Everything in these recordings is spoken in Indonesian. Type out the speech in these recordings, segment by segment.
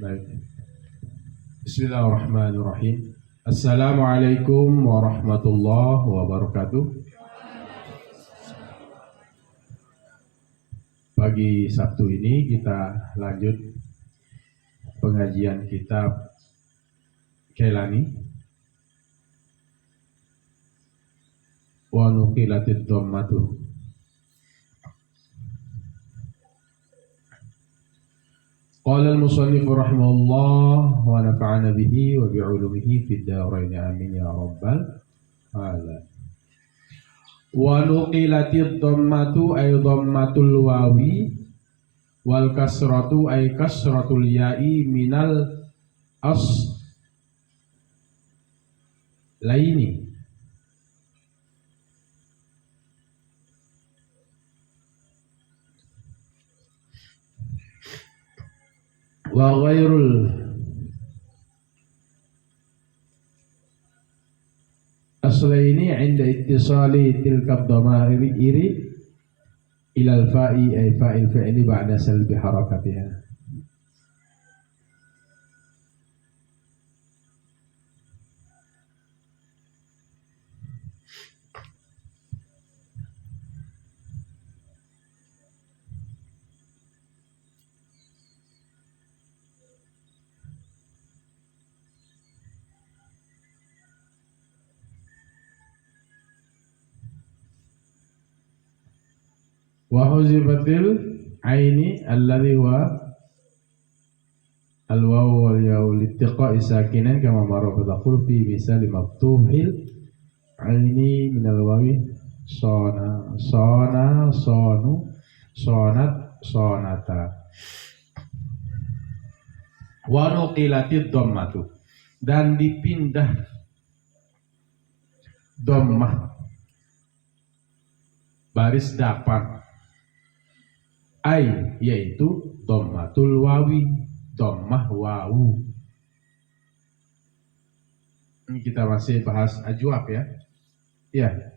Baik. Bismillahirrahmanirrahim. Assalamualaikum warahmatullahi wabarakatuh. Pagi Sabtu ini kita lanjut pengajian kitab Kailani wa nuqilatid dhammatu. Qala al-musannif rahimahullah wa nafa'ana bihi wa bi'ulumihi fid dharain amin ya rabbal alamin. Wa nuqilatid dhammatu ay dhammatul wawi wal kasratu ay kasratul ya'i minal laini. Wa ghairul aslaini 'inda ittisali tilka ad-dhama'iri ila al-fa'i ay fa'il fi'li ba'da salbi harakatiha. Wa huzibatil aini alladhi wa al-wawu wal ya'u littiqa'i sakinan kama marra taqul fi misal maftuhil aini min al-wawi sona sonu sonat sonata. Wa nuqilatid dhammatu, dan dipindah dhammah baris dapat ay, yaitu dhammatul wawi, dhammah wawu. Ini kita masih bahas ajwab ya. Ya,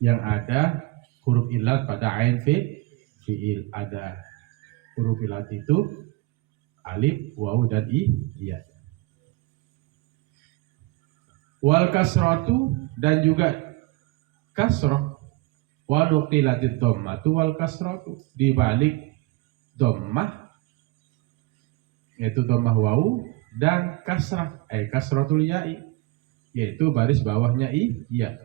yang ada huruf illat pada ain fi'il. Ada huruf illat itu alif, wawu dan ya. Wal kasratu, dan juga kasrah. Wa nuqilatid dhammatu wal kasratu, dibalik dhammah yaitu dhammah wawu dan kasrah ay kasratul ya'i yaitu baris bawahnya ya.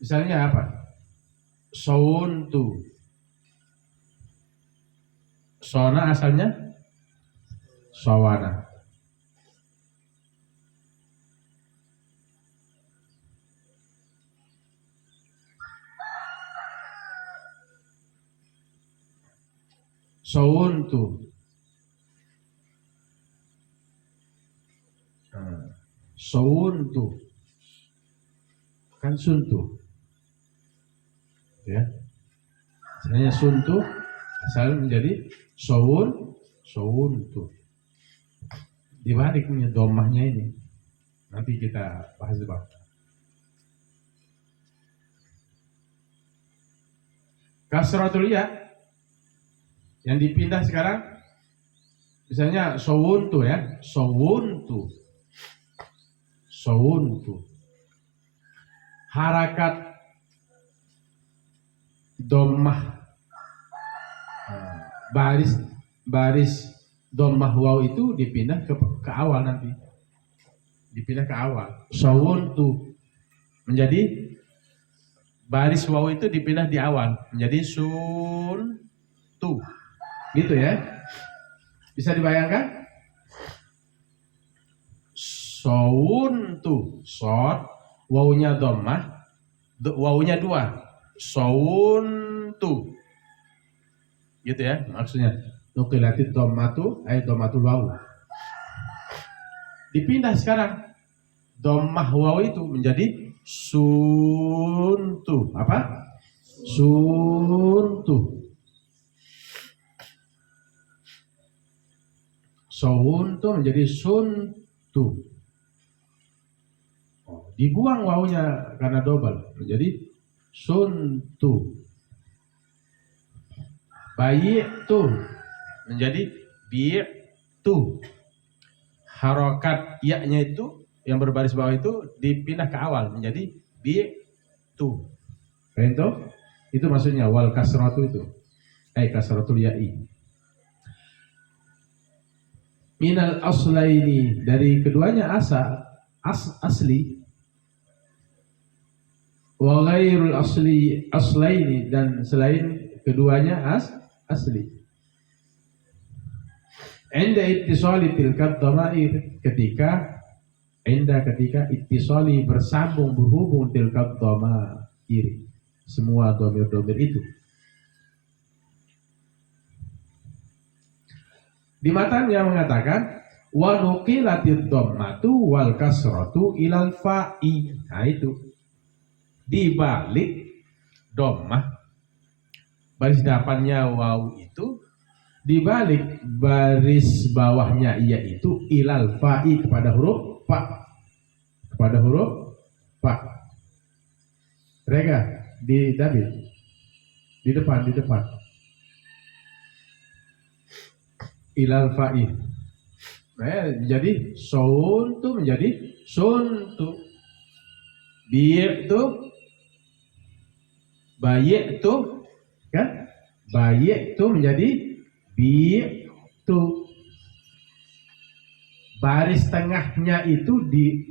Misalnya apa? Sauntu. Sona asalnya sawana. Sauntu. Sauntu. Kan suntu. Ya. Misalnya suntu asal menjadi sauntu. Dibaliknya dhammahnya ini. Nanti kita bahas di bawah. Kasratul ya yang dipindah sekarang misalnya sawuntu ya, sawuntu. Harakat dhammah baris dhammah waw itu dipindah ke awal nanti. Dipindah ke awal. Sawuntu menjadi baris waw itu dipindah di awal menjadi suntu. Gitu ya. Bisa dibayangkan? Sauntu, sod, wawunya dhammah, wawunya dua. Sauntu. Gitu ya maksudnya. Nuqilatid dhammatu ay dhammatul wawu. Dipindah sekarang dhammah waw itu menjadi suntu. Apa? Suntu. Sawuntu menjadi suntu. Dibuang wawunya karena double menjadi suntu. Bayi'tu menjadi bi'tu. Harokat ya-nya itu yang berbaris bawah itu dipindah ke awal menjadi bi'tu. Itu maksudnya wal kasratu itu. Kasratul ya'i. Minal aslaini, dari keduanya asli. Wa ghairul aslaini, dan selain keduanya asli. Inda ittisali tilkat dhamair, ketika ittisali bersambung berhubung tilkat dhamair, semua dhamir-dhamir itu. Di matanya mengatakan wa nuqilatid dhammatu wal kasratu ilal fa'i. Nah itu dibalik dhammah baris depannya waw itu, dibalik baris bawahnya iya itu ilal fa'i, kepada huruf fa. Mereka di depan ilal fa'i. Jadi suntu menjadi suntu, bi'tu, bayi'tu, kan? Bayi'tu menjadi bi'tu. Baris tengahnya itu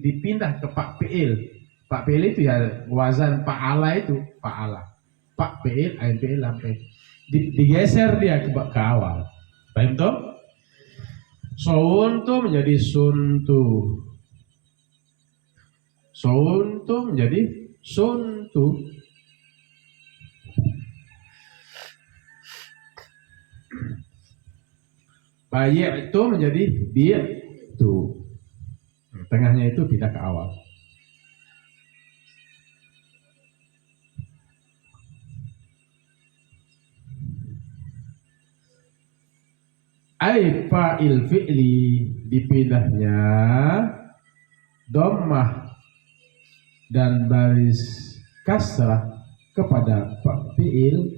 dipindah ke pak fi'il. Pak fi'il itu ya wazan fa'ala itu, fa'ala. Pak fi'il, ain fi'il, lam fi'il. Digeser dia ke awal. Paham toh? Suntu menjadi suntu. Suntu menjadi suntu. Bayi itu menjadi bi'tu. Tengahnya itu pindah ke awal. Ai fa'il fi'li, dipindahnya dhammah dan baris kasrah kepada fa fi'il.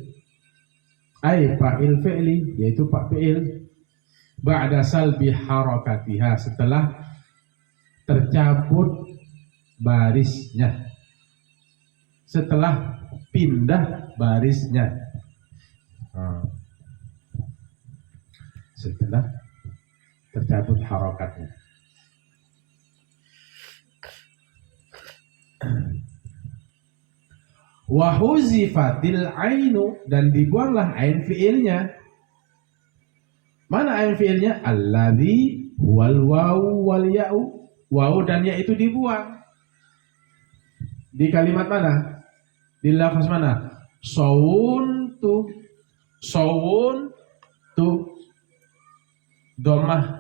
Ai fa'il fi'li, yaitu fa fi'il, ba'da salbi harakatiha, setelah tercabut barisnya, setelah pindah barisnya. Setelah tercabut harakatnya. Wa huzifatil ainu, dan dibuanglah ain fi'ilnya. Mana ain fi'ilnya? Alladzi wal wawu wal ya'u. Wawu dan ya itu dibuang. Di kalimat mana? Di lafaz mana? Sawuntu. Sawuntu. Dhammah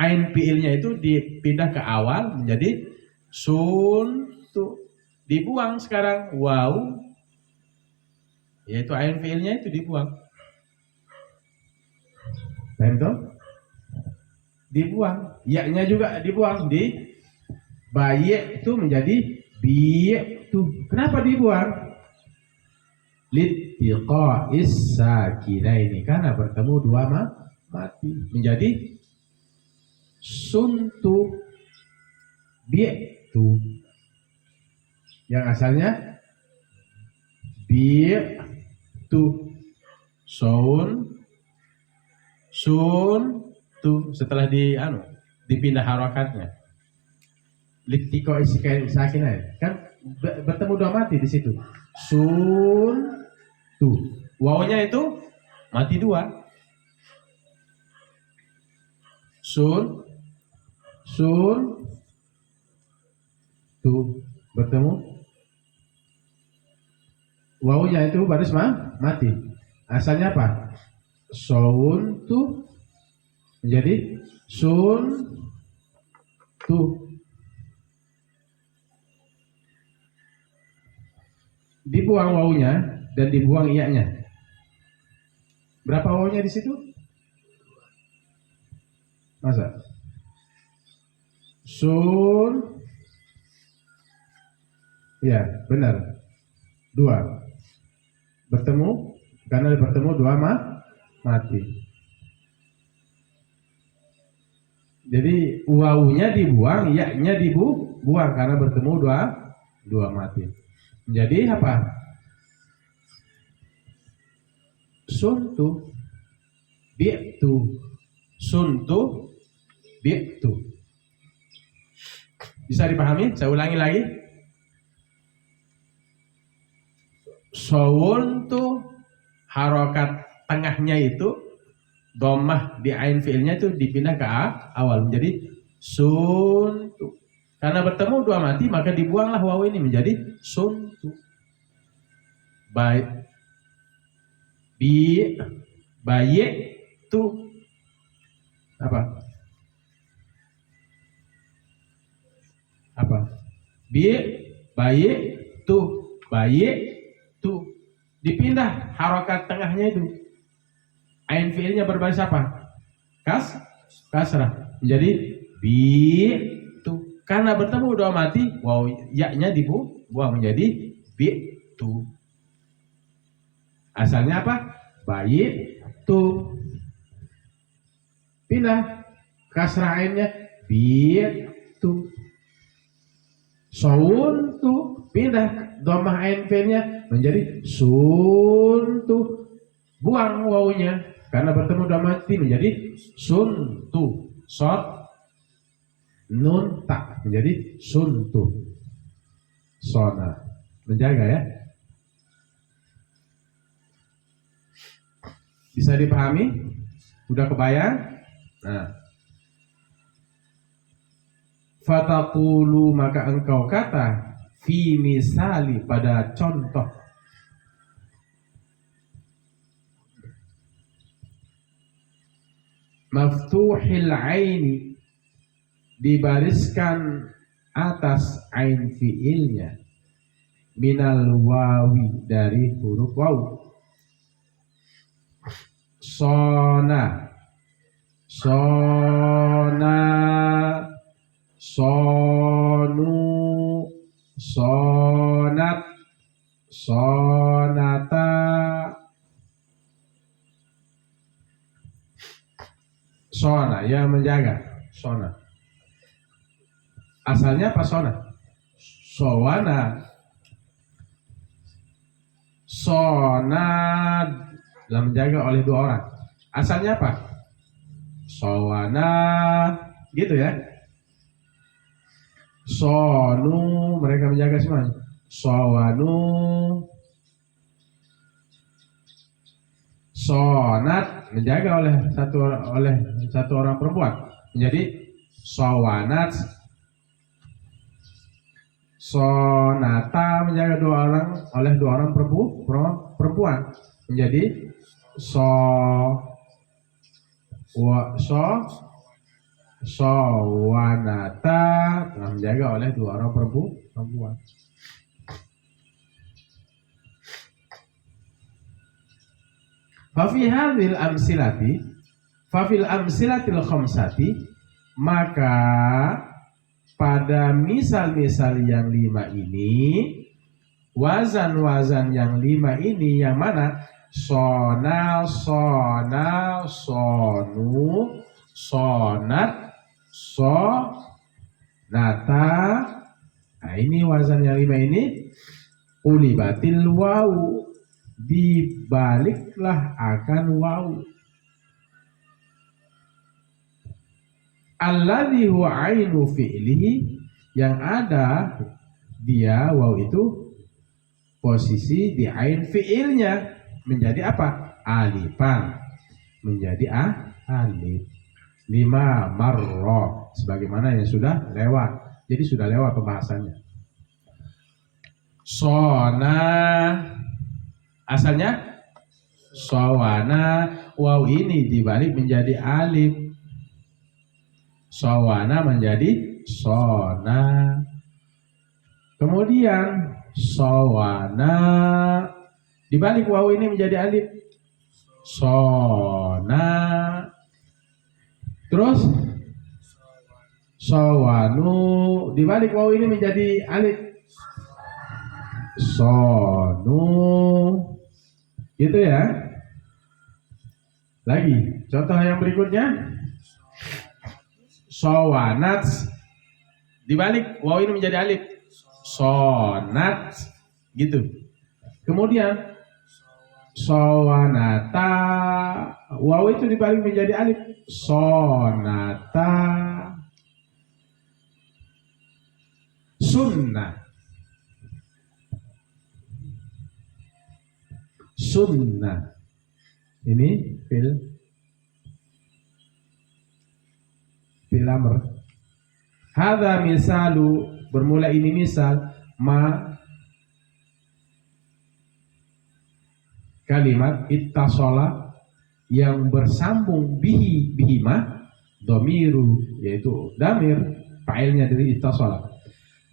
ain fi'ilnya itu dipindah ke awal menjadi suntu. Dibuang sekarang waw, yaitu ain fi'ilnya itu dibuang. Paham toh? Dibuang. Ya-nya juga dibuang. Di bayi itu menjadi bi'tu. Kenapa dibuang? Littiqa'is sakinaini, karena bertemu dua mati, menjadi suntu bi'tu, yang asalnya bi'tu, suntu, setelah dipindah harakatnya. Littiqa'is sakinaini, kan bertemu dua mati di situ. Suntu, wawnya itu mati dua. Sun tuh bertemu, wawunya itu baris mati. Asalnya apa? Sun tuh menjadi sun tuh. Dibuang wawunya dan dibuang iya-nya. Berapa wawunya di situ? Masa? Sun, ya benar, dua bertemu, karena bertemu dua mati. Jadi wawunya dibuang, ya-nya dibuang karena bertemu dua mati. Jadi apa? Suntu bi'tu. Suntu bi'tu. Bisa dipahami? Saya ulangi lagi. Suntu harokat tengahnya itu dhammah di ain fi'ilnya itu dipindah ke awal menjadi suntu. Karena bertemu dua mati maka dibuanglah wawu ini menjadi suntu. Baik bayi tu apa bayi tu dipindah harokat tengahnya itu ain fi'ilnya berbaris apa? Kasrah menjadi tu. Karena bertemu dua mati wawu ya-nya dibuang menjadi tu. Asalnya apa? Bayi tu. Pindah kasrah ainnya tu. Soun tu. Pindah dhammah ain fi'ilnya menjadi suntu. Buang wawunya karena bertemu dua mati menjadi suntu. Sod nun tak menjadi suntu. Sona. Menjaga ya. Bisa dipahami? Udah kebayang? Nah. Fataqulu maka engkau kata fi misali pada contoh maftuhil aini dibariskan atas ain fiilnya minal wawi dari huruf waw. Sona sonu sonat sonata. Sona yang menjaga. Sona asalnya apa? Sona sowana sonad yang menjaga oleh dua orang. Asalnya apa? Sowana gitu ya. Sonu mereka menjaga semuanya. Sowanu sonat menjaga oleh satu orang perempuan menjadi sowanat. Sonata menjaga oleh dua orang perempuan menjadi sowanata menjaga oleh dua orang perempuan. Fafil amsilatil khamsati maka pada misal-misal yang 5 ini wazan-wazan yang 5 ini yang mana? Sonal, sonu, sonat, sonata. Nah ini wazan yang 5 ini ulibatil wawu dibaliklah akan wawu. Alladzi huwa ainu fi'lihi yang ada dia waw itu posisi di ain fi'ilnya menjadi apa? Alifan menjadi alif. 5 marroh sebagaimana yang sudah lewat. Jadi sudah lewat pembahasannya. Sona asalnya sawana waw ini dibalik menjadi alif. Sawana menjadi sona. Kemudian sawana dibalik waw ini menjadi alif. Sona. Terus sawanu dibalik waw ini menjadi alif. Sonu. Gitu ya. Lagi, contoh yang berikutnya, sawanat, dibalik waw ini menjadi alif, sonat, gitu. Kemudian sawanata, waw itu dibalik menjadi alif, sonata, sunnah, sunnah. Ini fil amr. Hadza misalu, bermula ini misal, ma kalimat ittasala yang bersambung bihima dhamiru, yaitu damir fa'ilnya dari ittasala.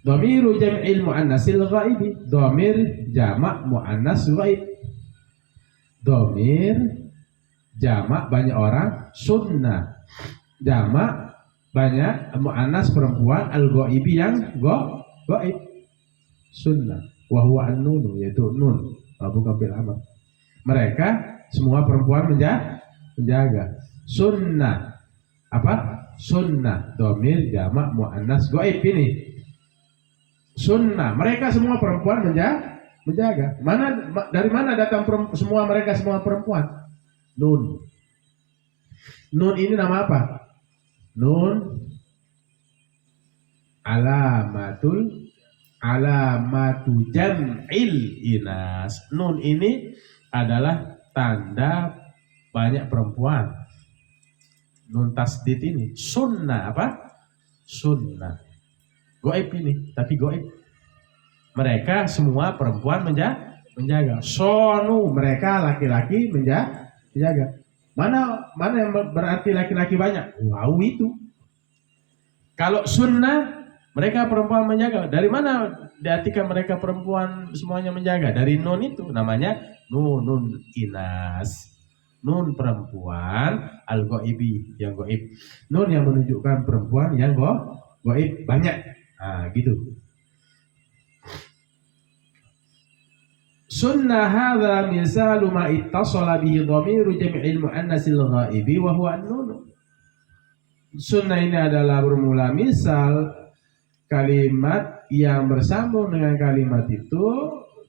Dhamiru jam'il muannasil ghaibi, dhamir jamak muannas ghaib. Dhamir jamak banyak orang, sunnah jamak banyak muannas perempuan, al-ghaibi yang ghaib, sunnah wa huwa an-nun, yaitu nun, bukan bil amr. Mereka semua perempuan menjaga. Sunnah apa? Sunnah dhamir jamak muannas ghaib ini. Sunnah, mereka semua perempuan menjaga. Dari mana datang semua mereka semua perempuan? Nun. Nun ini nama apa? Nun alamatu jam'il inas. Nun ini adalah tanda banyak perempuan. Nun tasdid ini sunnah apa? Sunnah. Goib ini, tapi goib. Mereka semua perempuan menjaga. Sonu, mereka laki-laki menjaga. Mana yang berarti laki-laki banyak? Wow itu. Kalau sunnah, mereka perempuan menjaga. Dari mana diartikan mereka perempuan semuanya menjaga? Dari nun itu, namanya nun inas. Nun perempuan, al-ghaibi yang goib. Nun yang menunjukkan perempuan yang goib banyak. Nah, gitu. Sunnah hadza misalu ma ittasala bihi dhamiru jam'il muannatsil ghaibi wa huwa an-nun. Sunnah ini adalah bermula misal kalimat yang bersambung dengan kalimat itu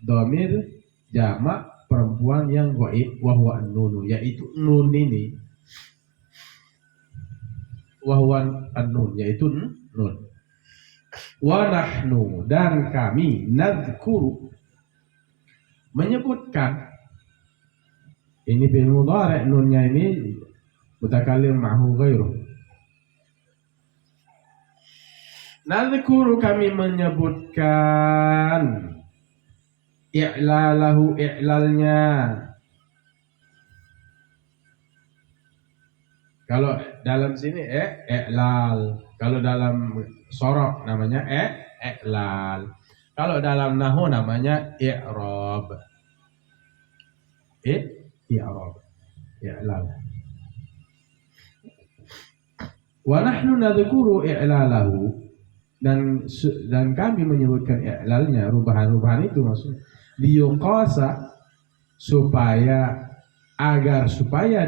dhamir jamak perempuan yang ghaib wa huwa an-nun, yaitu nun ini. Wa huwa an-nun, yaitu nun. Wa nahnu, dan kami, nadhkuru, menyebutkan. Ini fi'il mudhari', nunnya ini mutakallim ma'hu ghairuh. Nadhkuru, kami menyebutkan, i'lalahu, i'lalnya. Kalau dalam sini i'lal, kalau dalam sorok namanya i'lal, kalau dalam nahwu namanya i'rab. I'rab, i'lal. Wa nahnu nadhkuru i'lalahu, dan kami menyebutkan i'lalnya, rubahan-rubahan itu maksudnya liyuqasa, supaya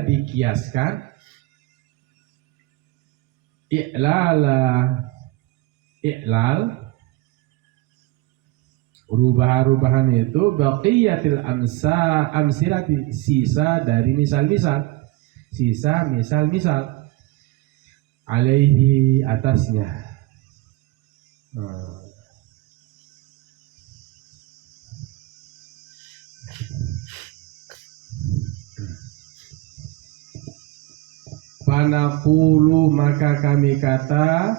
dikiaskan i'lal rubahan-rubahan itu baqiyatil amsilati, sisa dari misal-misal, sisa misal-misal, alaihi, atasnya. Panaqulu, maka kami kata,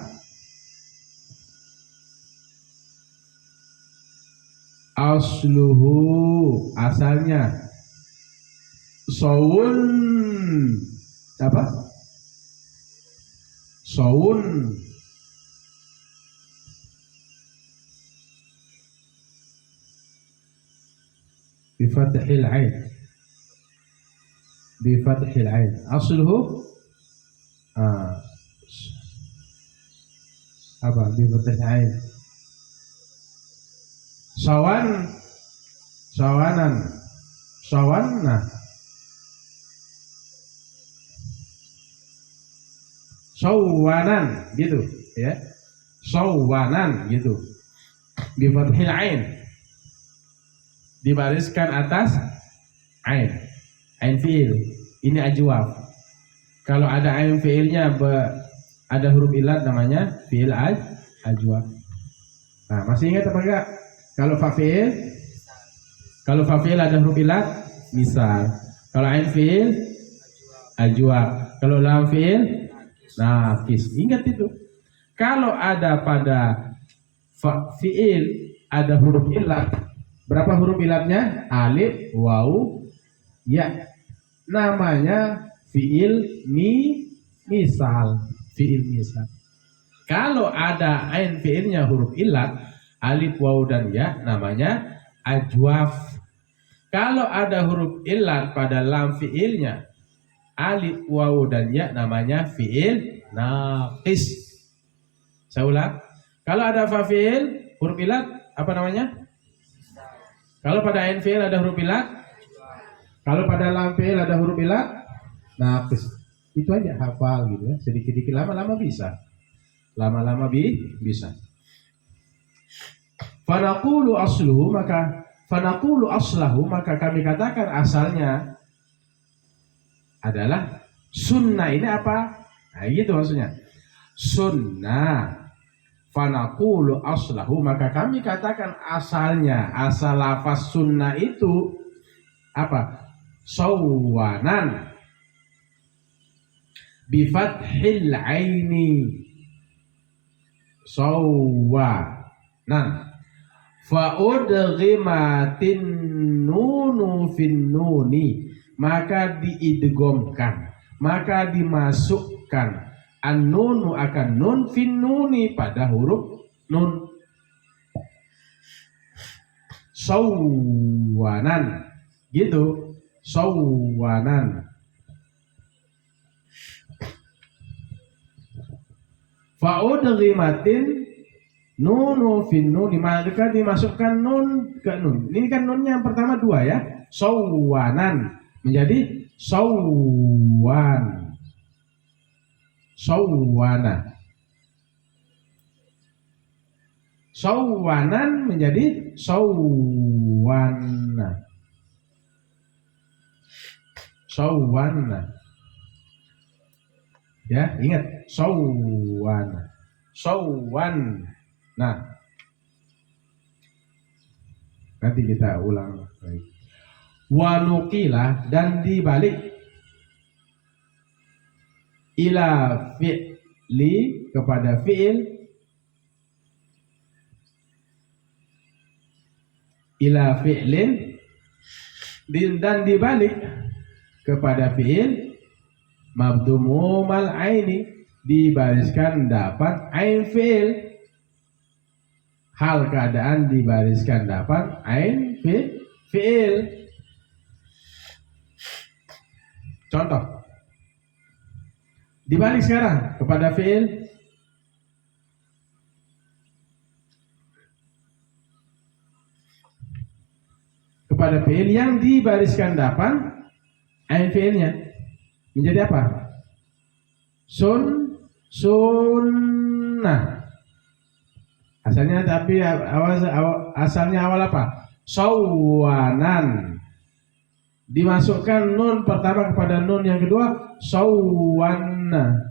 asluhu, asalnya, sawun, apa? Sawun, bifathil ain, asluhu apa? Bifathil ain, sawanan, sawanna, Sawwanan gitu ya. Sawwanan gitu. Bi fathil ain. Dibariskan atas ain. Ain fiil. Ini ajwaf. Kalau ada ain fiilnya ada huruf ilat namanya fiil ajwaf. Nah, masih ingat apa enggak? Kalau fa fiil ada huruf ilat misal. Kalau ain fiil ajwaf. Kalau lam fiil naqis. Ingat itu. Kalau ada pada fiil ada huruf ilat, berapa huruf ilatnya? Alif, waw, ya. Namanya fiil misal. Fiil misal. Kalau ada ain fiilnya huruf ilat, alif, waw, dan ya, namanya ajwaf. Kalau ada huruf ilat pada lam fiilnya, alif, waw, dan ya, namanya fiil naqis. Saya ulang. Kalau ada fa fiil huruf ilat apa namanya? Kalau pada ain fiil ada huruf ilat, kalau pada lam fiil ada huruf ilat, naqis. Itu aja hafal gitu ya. Sedikit-sedikit lama-lama bisa. Lama-lama bisa. Fanaqulu asluhu maka kami katakan asalnya adalah sunnah. Ini apa? Nah, gitu maksudnya. Sunnah. Fanaqulu aslahu, maka kami katakan asalnya, asal lafaz sunnah itu apa? Sawwanan bifathil aini. Sawwanan fa udghimatin nunu fin nuni, maka diidghamkan, maka dimasukkan an-nunu akan nun fin nuni pada huruf nun. Sawwanan gitu. Sawwanan. Fa'udghimatin nunu fin nuni, maka dimasukkan nun ke nun. Ini kan nunnya yang pertama dua ya. Sawwanan menjadi sawwan. Sawwana. Sawwanan menjadi sawwana. Sawwana. Ya, ingat sawwana. Sawwan. Nah, nanti kita ulang lagi. Wa nuqila, dan dibalik ila fi'li kepada fi'il, ila fi'lin, dan dibalik kepada fi'il mabdumumal aini, dibariskan dapat ain fi'il, hal keadaan dibariskan dapat ain fi'il. Contoh, dibalik sekarang kepada fi'il, kepada fi'il yang dibariskan depan ain fi'ilnya menjadi apa? Sunnah. Asalnya, tapi asalnya awal apa? Sawwanan. Dimasukkan nun pertama kepada nun yang kedua, sawwanna.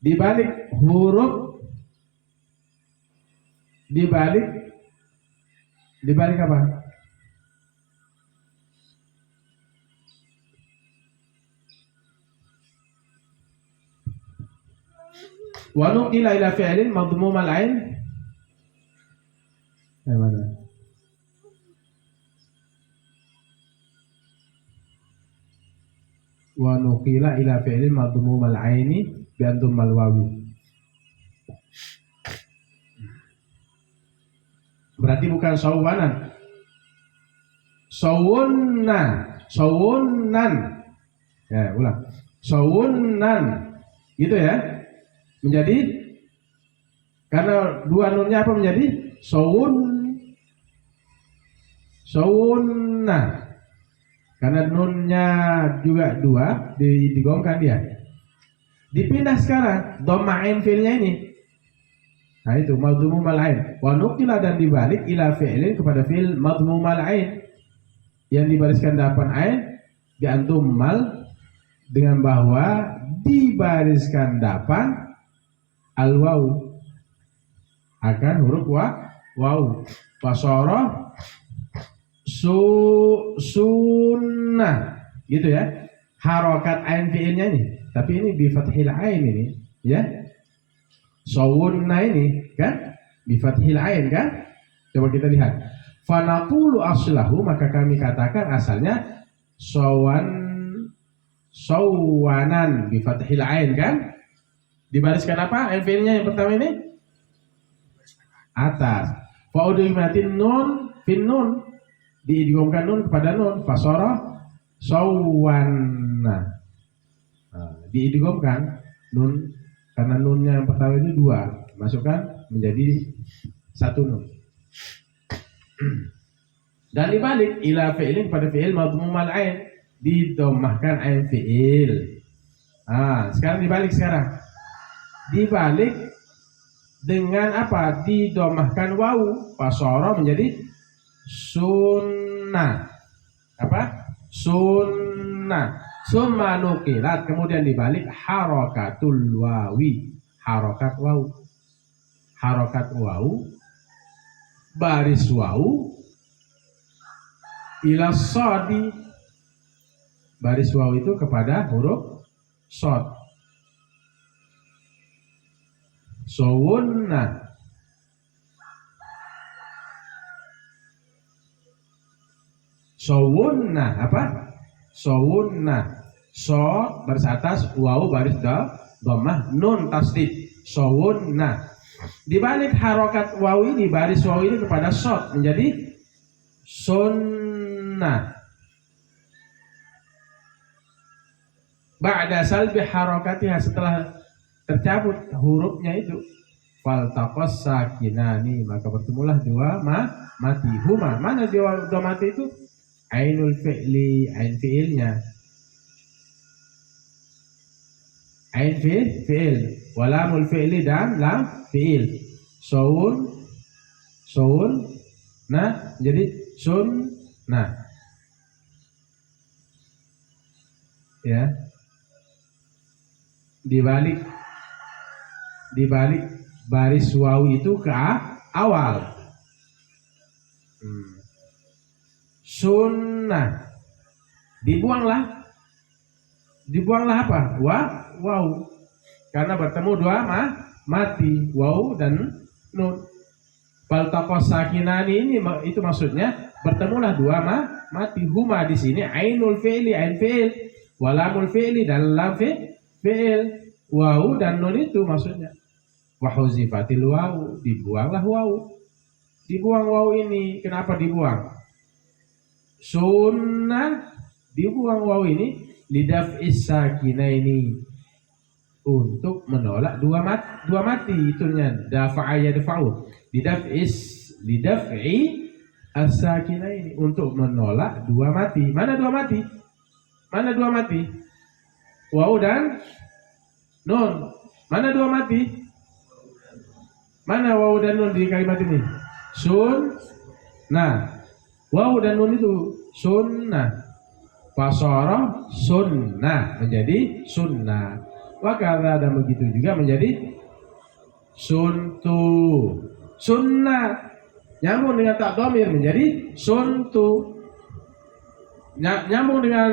Dibalik huruf, dibalik apa? Wa nuqila ila fi'lin madmum al-ain. Mana? Wa nuqila ila fi'lin madmum al-aini bi antum al-wawi. Berarti bukan sawwanan. Sawunnan. Ya, ulang. Sawunnan. Gitu ya. Menjadi, karena dua nunnya apa menjadi? Sawunnah. Karena nunnya juga dua, digomkan dia. Dipindah sekarang dhamma ain fi'ilnya ini. Nah itu madhmumal ain. Wa nuqila dan dibalik ila fi'lin kepada fi'il madhmumal ain yang dibariskan depan ain diantummal dengan bahwa dibariskan depan al waw akan huruf waw. Fasara sunnah gitu ya. Harokat ain fi'ilnya nih. Tapi ini bi fathil ain ini ya. Sawunna ini kan bi fathil ain kan? Coba kita lihat. Fanaqulu aslahu, maka kami katakan asalnya sawanan bi fathil ain kan? Dibariskan apa? Ain fi'ilnya yang pertama ini atas. Fa udhimatin nun fin nun, diidghamkan nun kepada nun. Fasara sawanna. Diidghamkan nun karena nunnya yang pertama itu dua, masukkan menjadi satu nun. Dan dibalik ila fi'ilin pada fi'il madhmumal ain, didomahkan ain fi'il. Sekarang dibalik sekarang. Dibalik dengan apa? Didomahkan wawu, fasara menjadi sunnah. Apa? Sunnah. Summa nuqilat, kemudian dibalik harakatul wawi, harakat waw, baris waw ila sadi, baris waw itu kepada huruf sod. Sawunna apa? Sawunna. So baris atas, waw baris dhammah, nun tasdid. Sawunna. Dibalik harokat waw ini, baris waw ini kepada sod menjadi sunnah. Ba'da salbi harokatiha, setelah tercabut hurufnya itu, faltaqas sakinani, maka bertemulah dua mati. Huma, mana dua mati itu? Ainul fi'li, ain fi'ilnya. Ain fi'il, walamul fi'li dan lam fi'il. Sun, nah jadi sunnah. Ya. Dibalik baris waw itu ke awal. Sunnah. Dibuanglah apa? Waw. Karena bertemu dua mati, waw dan nun. Faltaqas sakinani ini itu maksudnya bertemulah dua mati. Huma di sini ainul fi'li, ain fi'il, walamul fi'li dan lam fi'il, waw dan nun itu maksudnya. Wa huzifatil waw, dibuanglah waw. Dibuang waw ini, kenapa dibuang? Sunnah, dibuang waw ini lidaf'is sakinaini, untuk menolak dua mati itunya. Dafa'a yadfa'u, lidaf'i as-sakinaini, untuk menolak dua mati. Mana dua mati? Waw dan nun. Mana dua mati? Mana waw dan nun di kalimat ini? Nah, waw dan nun itu sunnah. Fasara sunnah, menjadi sunnah. Wakala, dan begitu juga menjadi suntu. Sunnah nyambung dengan tak dhamir menjadi suntu. Nyambung dengan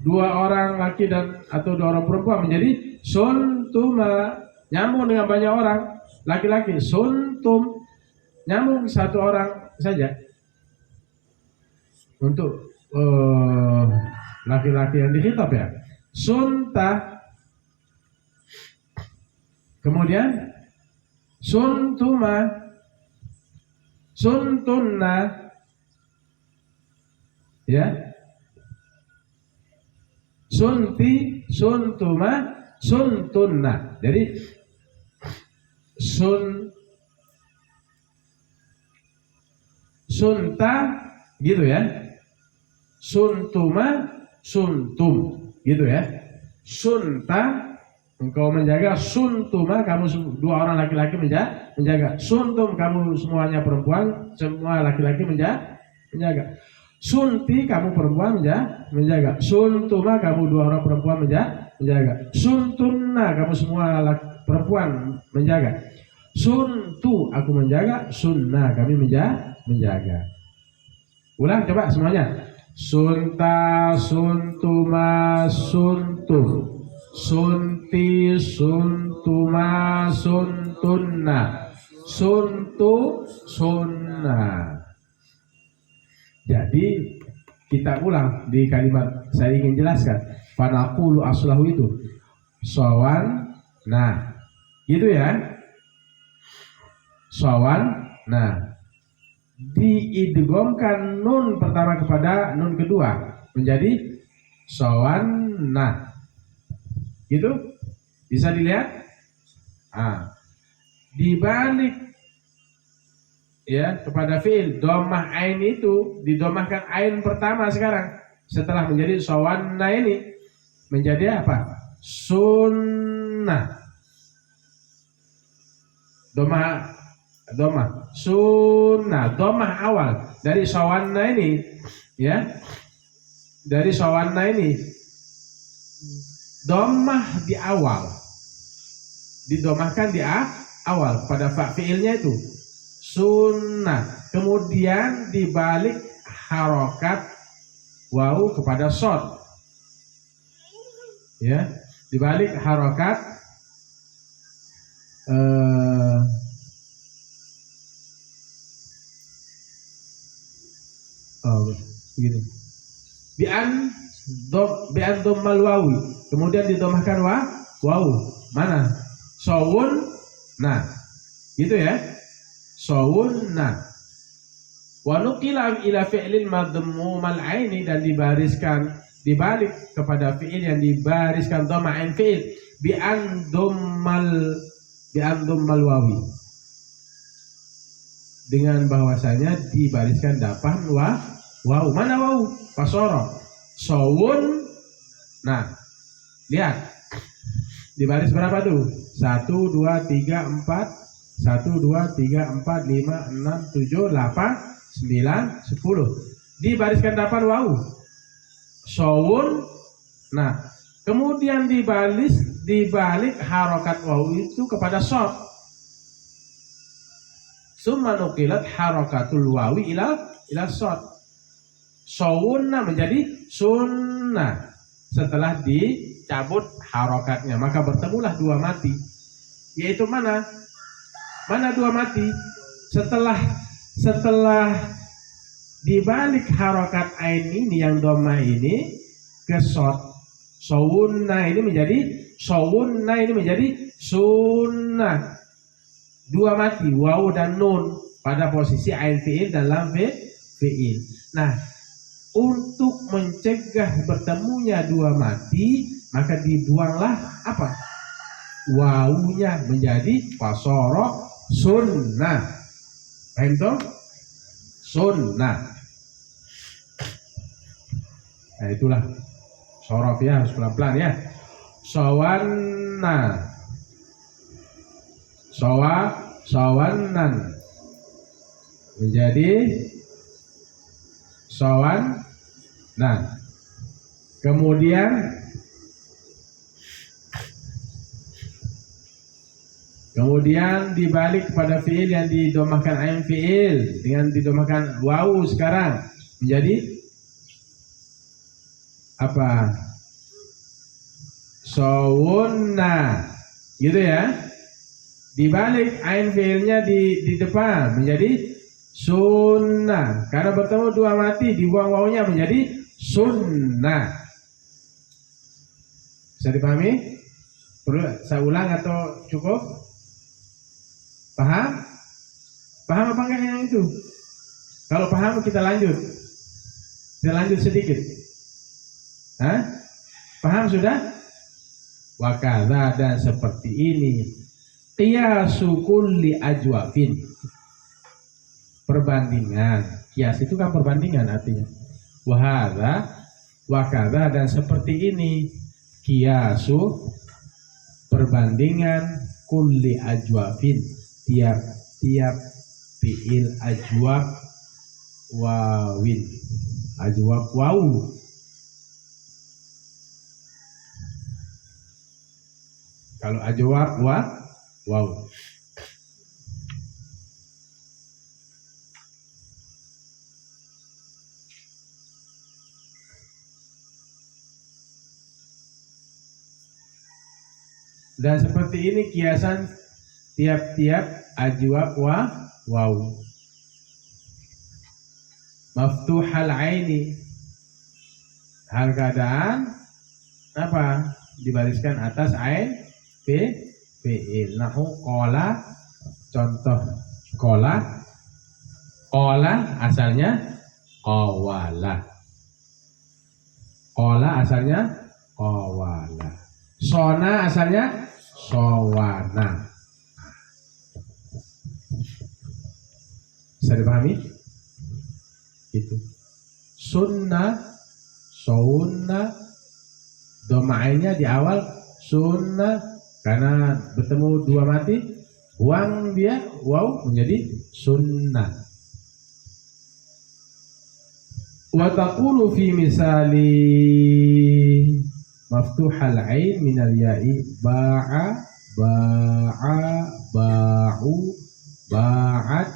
dua orang laki atau dua orang perempuan menjadi suntuma. Nyambung dengan banyak orang laki-laki suntum. Nyambung satu orang saja. Untuk laki-laki yang dikhitab ya, sunta. Kemudian suntuma, suntunna, ya, sunti, suntuma, suntunna. Jadi sunta gitu ya. Suntuma, suntum gitu ya. Sunta, engkau menjaga, suntuma kamu dua orang laki-laki menjaga, suntum kamu semuanya perempuan, semua laki-laki menjaga, sunti kamu perempuan menjaga, suntuma kamu dua orang perempuan menjaga, suntunna kamu semua perempuan menjaga, suntu aku menjaga, sunna kami menjaga. Ulang coba semuanya. Sunta, suntuma, suntum, sunti, suntuma, suntunna, suntu, sunna. Jadi kita ulang di kalimat saya ingin jelaskan. Fanaqulu aslahu itu sawan, nah, gitu ya. Sawan, nah, diidghamkan nun pertama kepada nun kedua menjadi sawanna, gitu bisa dilihat. Dibalik ya kepada fiil domah ain itu didomahkan ain pertama sekarang setelah menjadi sawanna ini menjadi apa? Sunnah. Domah sunnah, domah awal dari sawanna ini ya, dari sawanna ini domah di awal, didomahkan di awal pada fiilnya itu sunnah, kemudian dibalik harokat wawu kepada shad ya, dibalik harokat begini. Bi'an dhammal wawi, kemudian didomahkan wawu. Mana? Sawun, nah, gitu ya. Sawun, nah. Wa nuqila ila fi'lin madhmumal aini, dan dibariskan dibalik kepada fi'il yang dibariskan dhamma ain fi'il bi'an dhammal wawi, dengan bahwasanya dibariskan dapan wawu. Mana wawu? Pasoro. Sawun. Nah, lihat. Dibaris berapa tuh? 1, 2, 3, 4. 1, 2, 3, 4, 5, 6, 7, 8, 9, 10. Dibariskan dapan wawu. Sawun. Nah, kemudian dibalik harokat wawu itu kepada shad. Summa nuqilat harakatul wawi ila shad. Sawunna menjadi sunnah setelah dicabut harokatnya, maka bertemulah dua mati. Yaitu mana dua mati? Setelah dibalik harokat ain ini yang dhamma ini ke shad, sawunna ini menjadi sunnah. Dua mati, wawu dan nun pada posisi ain fi'il dan lam fi'il. Nah, untuk mencegah bertemunya dua mati, maka dibuanglah apa? Wawunya menjadi fasoro sunnah. Paham toh? Sunnah. Nah, itulah sorof ya, harus pelan-pelan ya. Sawanna, sawannan menjadi sawan. Nah, kemudian dibalik pada fiil yang didomahkan ain fiil dengan didomahkan wawu sekarang menjadi apa? Sawunna, gitu ya. Dibalik ain fiilnya di depan menjadi sunnah, karena bertemu dua mati dibuang wawunya menjadi sunnah. Bisa dipahami? Perlu saya ulang atau cukup? Paham? Paham apa enggak yang itu? Kalau paham kita lanjut sedikit. Hah? Paham sudah? Wakadha, dan seperti ini qiyasu kulli ajwafin, perbandingan. Kias itu kan perbandingan artinya. Wakadha, dan seperti ini kiasu perbandingan kulli ajwafin, tiap-tiap fiil ajwab wawin, ajwab wawu. Kalau ajwab wawu. Dan seperti ini kiasan tiap-tiap ajwab wawu. Maftuhal aini, hal keadaan apa? Dibariskan atas ain fi'il. Nahu qala, contoh qala asalnya qawala. Qala asalnya qawala. Sona asalnya sowana. Bisa dipahami? Itu. Sunnah, sunna, doma'innya di awal sunnah, karena bertemu dua mati, buang dia waw menjadi sunnah. Wa taqulu fi misali maftuhal ain minal ya'i ba'a, ba'u, ba'at,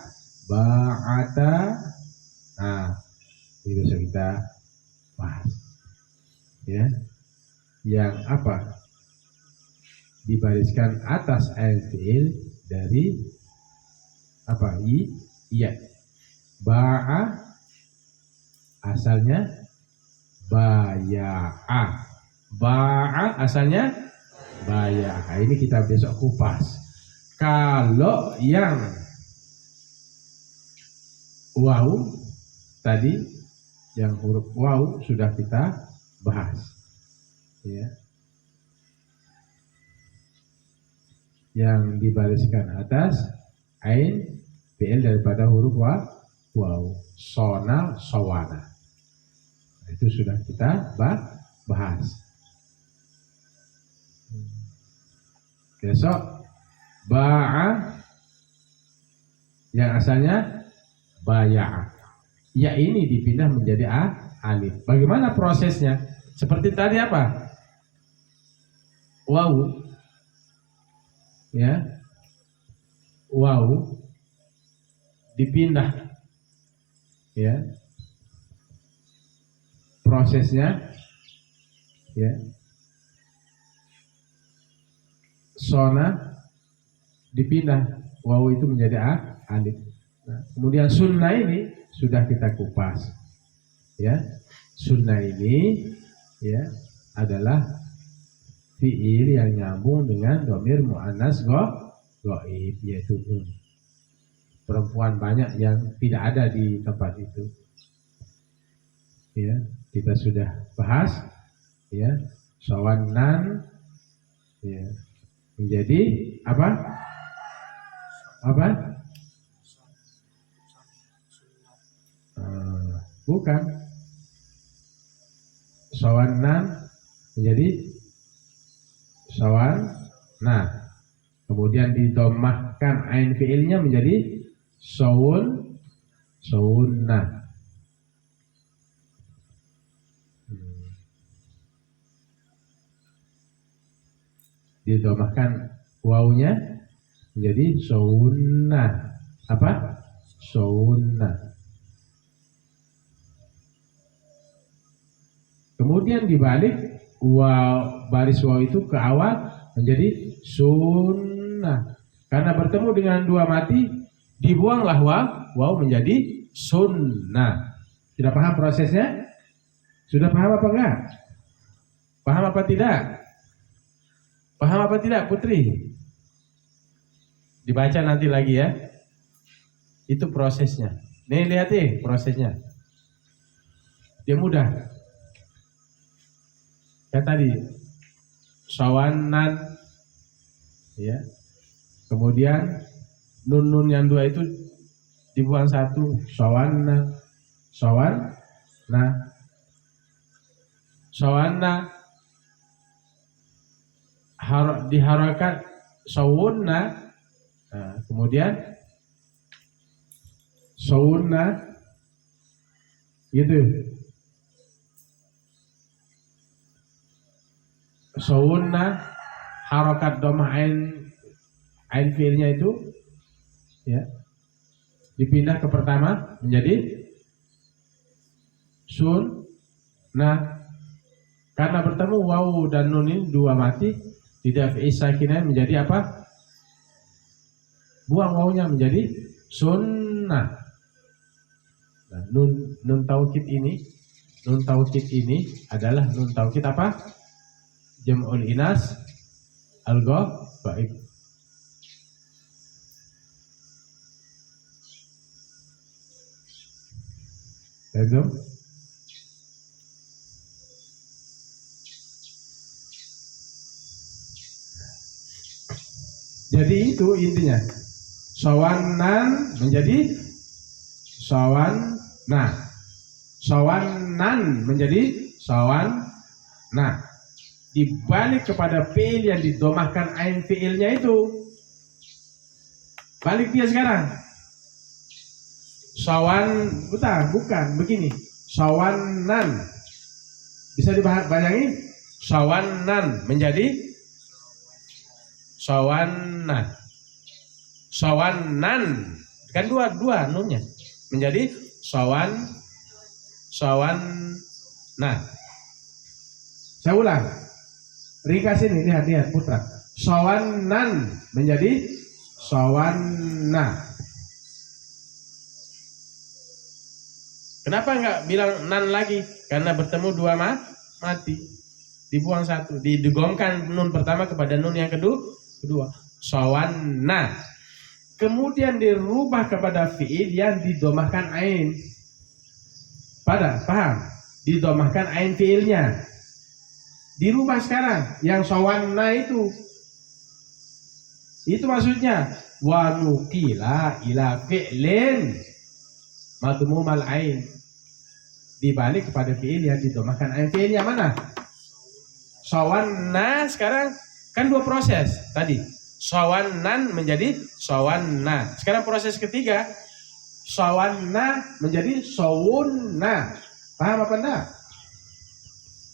ba'ata. Nah, ini bisa kita bahas. Ya. Yang apa? Dibariskan atas ain fi'il dari apa? Iya. Ba'a asalnya baya'a. Ba'a asalnya baya'a. Ini kita besok kupas. Kalau yang waw tadi, yang huruf waw sudah kita bahas. Ya. Yang dibariskan atas ain fi'il daripada huruf waw. Sona, sawana. Itu sudah kita bahas. Besok ba'a yang asalnya baya'a. Ya, ini dipindah menjadi alif. Bagaimana prosesnya? Seperti tadi apa? Waw. Ya. Waw dipindah. Ya. Prosesnya ya. Sona dipindah, waw itu menjadi alif. Nah, kemudian sunnah ini sudah kita kupas. Ya. Sunnah ini ya adalah fi'il yang nyambung dengan dhamir muannas ghaib, yaitu nun. Perempuan banyak yang tidak ada di tempat itu. Ya, kita sudah bahas ya, sawanan ya menjadi apa? Apa? Bukan. Sawanan menjadi sawan. Nah, kemudian didomahkan ain fiilnya menjadi sawun, sawunna. Didomahkan wawunya menjadi sawunna. Apa? Sawunna. Kemudian dibalik waw, baris waw itu ke awal menjadi sunnah. Karena bertemu dengan dua mati, dibuanglah waw menjadi sunnah. Sudah paham prosesnya? Sudah paham apa enggak? Paham apa tidak? Paham apa tidak, Putri? Dibaca nanti lagi ya. Itu prosesnya. Nih lihat nih prosesnya. Dia mudah. Kayak tadi sawanan ya. Kemudian nun yang dua itu dibuang satu, sawana, sawana. diharokat sawunna. Nah, kemudian sawunna gitu. Sawunna harokat domah ain fiilnya itu ya dipindah ke pertama menjadi sun. Nah, karena bertemu wawu dan nun ini dua mati, tidak fi'il sakinah menjadi apa? Buang wawunya menjadi sunnah. Nah, nun taukid ini adalah nun taukid apa? Jam'ul inas al-ghaib. Betul? Jadi itu intinya. Sawanan menjadi sawanna. Sawanan menjadi sawanna. Dibalik kepada fi'il yang didomahkan ain fi'ilnya itu. Balik dia sekarang. Bukan begini. Sawanan. Bisa dibayangin? Sawanan menjadi sawanna. Sawanan. Kan dua nunnya. Menjadi sawanna. Saya ulang. Ringkas ini, lihat putra. Sawanan menjadi sawanna. Kenapa enggak bilang nan lagi? Karena bertemu dua mati. Dibuang satu, digongkan nun pertama kepada nun yang kedua. Sawanna. Kemudian dirubah kepada fi'il yang didomahkan ain. Paham? Didomahkan ain fi'ilnya. Dirubah sekarang yang sawanna itu. Itu maksudnya wa nuqila ila fi'lin madmumal ain. Dibalik kepada fi'il yang didomahkan ain. Fi'ilnya mana? Sawanna. Sekarang kan dua proses tadi. Sawannan menjadi sawanna. Sekarang proses ketiga. Sawanna menjadi sawunna. Paham apa enggak?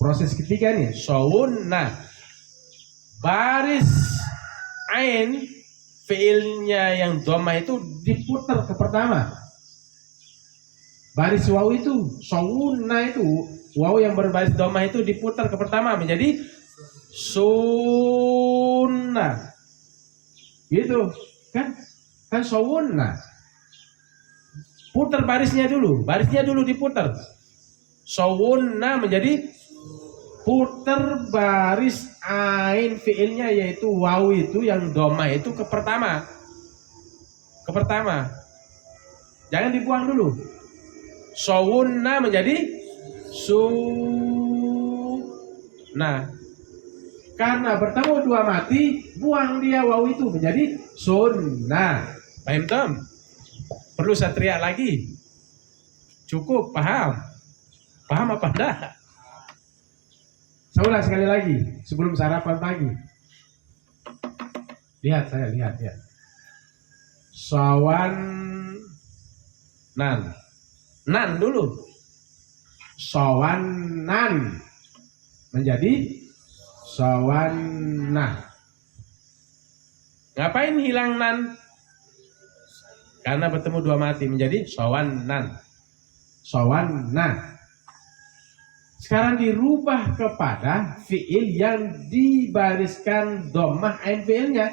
Proses ketiga nih, sawunna. Baris ain fiilnya yang dhamma itu diputar ke pertama. Baris wawu itu, sawunna itu, wawu yang berbaris dhamma itu diputar ke pertama menjadi sunnah. Gitu, kan sawunna. Putar barisnya dulu diputar. Sawunna menjadi putar baris ain fiilnya yaitu wawu itu yang dhamma itu ke pertama. Jangan dibuang dulu. Sawunna menjadi sunnah. Karena bertemu dua mati, buang dia wawu itu menjadi sunnah. Paham Tom? Perlu saya teriak lagi? Cukup, paham? Paham apa enggak? Saya ulang sekali lagi sebelum sarapan pagi. Lihat. Sawanan. Nan dulu. Sawanan menjadi sawanna. Ngapain hilang nan? Karena bertemu dua mati menjadi sawannan. Sawanna. Sekarang dirubah kepada fiil yang dibariskan dhammah ain fiilnya.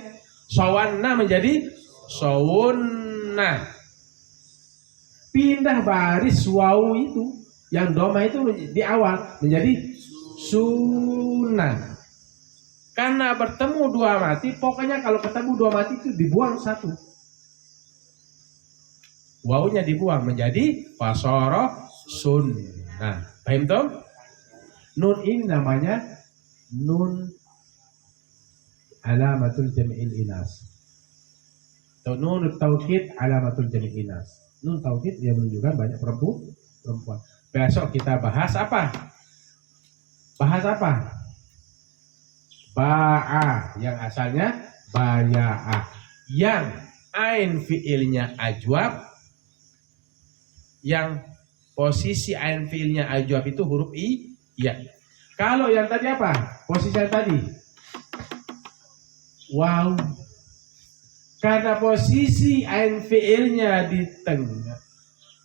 Sawanna menjadi sawunna. Pindah baris wawu itu yang dhammah itu di awal menjadi sunnah. Karena bertemu dua mati, pokoknya kalau ketemu dua mati itu dibuang satu. Wawunya dibuang menjadi fasara sunnah. Paham toh? Nun ini namanya nun alamatul jam'il inas. Atau nun taukid alamatul jam'il inas. Nun taukid dia menunjukkan banyak perempuan. Besok kita bahas apa? ba'a yang asalnya baya'a, yang ain fiilnya ajwab, yang posisi ain fiilnya ajwab itu huruf iya. Kalau yang tadi apa? Posisi yang tadi wow. Karena posisi ain fiilnya di tengah,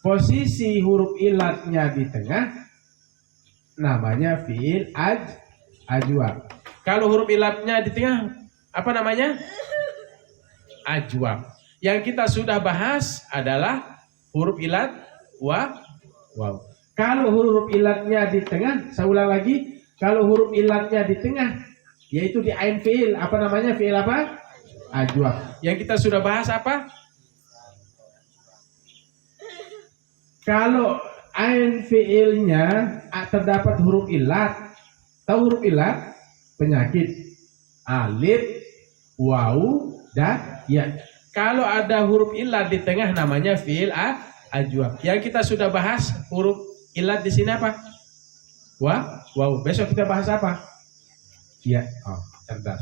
posisi huruf ilatnya di tengah, namanya fiil ajwab. Kalau huruf ilatnya di tengah, apa namanya? Ajwab. Yang kita sudah bahas adalah huruf ilat wow. Kalau huruf ilatnya di tengah, saya ulang lagi, kalau huruf ilatnya di tengah, yaitu di ain fiil, apa namanya? Fiil apa? Ajwab. Yang kita sudah bahas apa? Kalau ain fiilnya terdapat huruf ilat, tahu huruf ilat? Penyakit, alif, waw, dan ya. Kalau ada huruf ilat di tengah, namanya fiil ajwab. Yang kita sudah bahas huruf ilat di sini apa? Wow. Besok kita bahas apa? Ya, cerdas.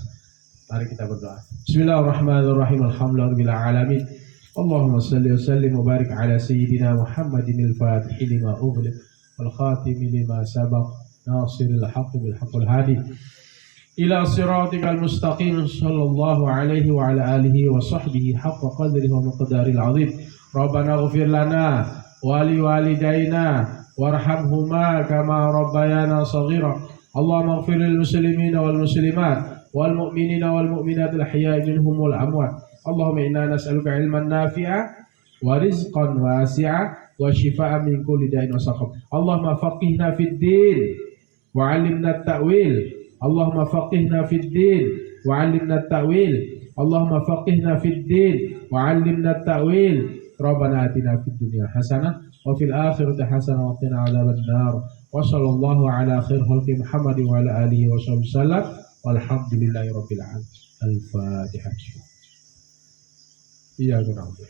Mari kita berdoa. Bismillahirrahmanirrahim. Alhamdulillahirabbil alamin. Allahumma shalli wa sallim wa barik ala sayyidina Muhammadin al-Fatih lima ughliq wal khatim lima sabaq nasiril haqqi bil haqqil hadi ila siratikal mustaqim sallallahu alaihi wa ala alihi wa sahbihi haqqa qadrihi wa miqdaril azim. Rabbana ighfir lana wa li walidayna warhamhuma kama rabbayana shaghira. Allahumma ighfir lil muslimina wal muslimat wal mu'minina wal mu'minat al ahya'i minhum wal amwat. Allahumma inna nas'aluka ilman nafi'a wa rizqan wasi'a wa shifaa'an min kulli da'in wa saqam. Allahumma faqihna fid din wa 'allimna at-ta'wil. Allahumma faqihna fid din wa 'allimna at-ta'wil. Allahumma faqihna fid din wa 'allimna at-ta'wil. Rabbana atina fid dunya hasanah wa fil akhirati hasanah wa qina 'adzaban nar. Wa sallallahu ala khair khalqi Muhammadin wa ala alihi wa sallam. Walhamdulillahi rabbil alamin. Al-Fatihah. Iya, na'budu.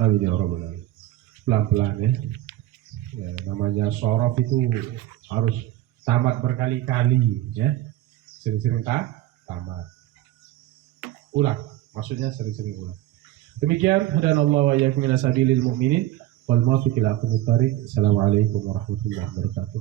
Amin ya rabbal alamin. Pelan-pelan ya. Ya, namanya sorof itu harus tamat berkali-kali ya. Sering-sering tamat. Ulang, maksudnya sering-sering ulang. Demikian hadanallahu wa iyyakum ila sabilil mu'minin wal muwaffiq ila aqwamit thariq. Assalamualaikum warahmatullahi wabarakatuh.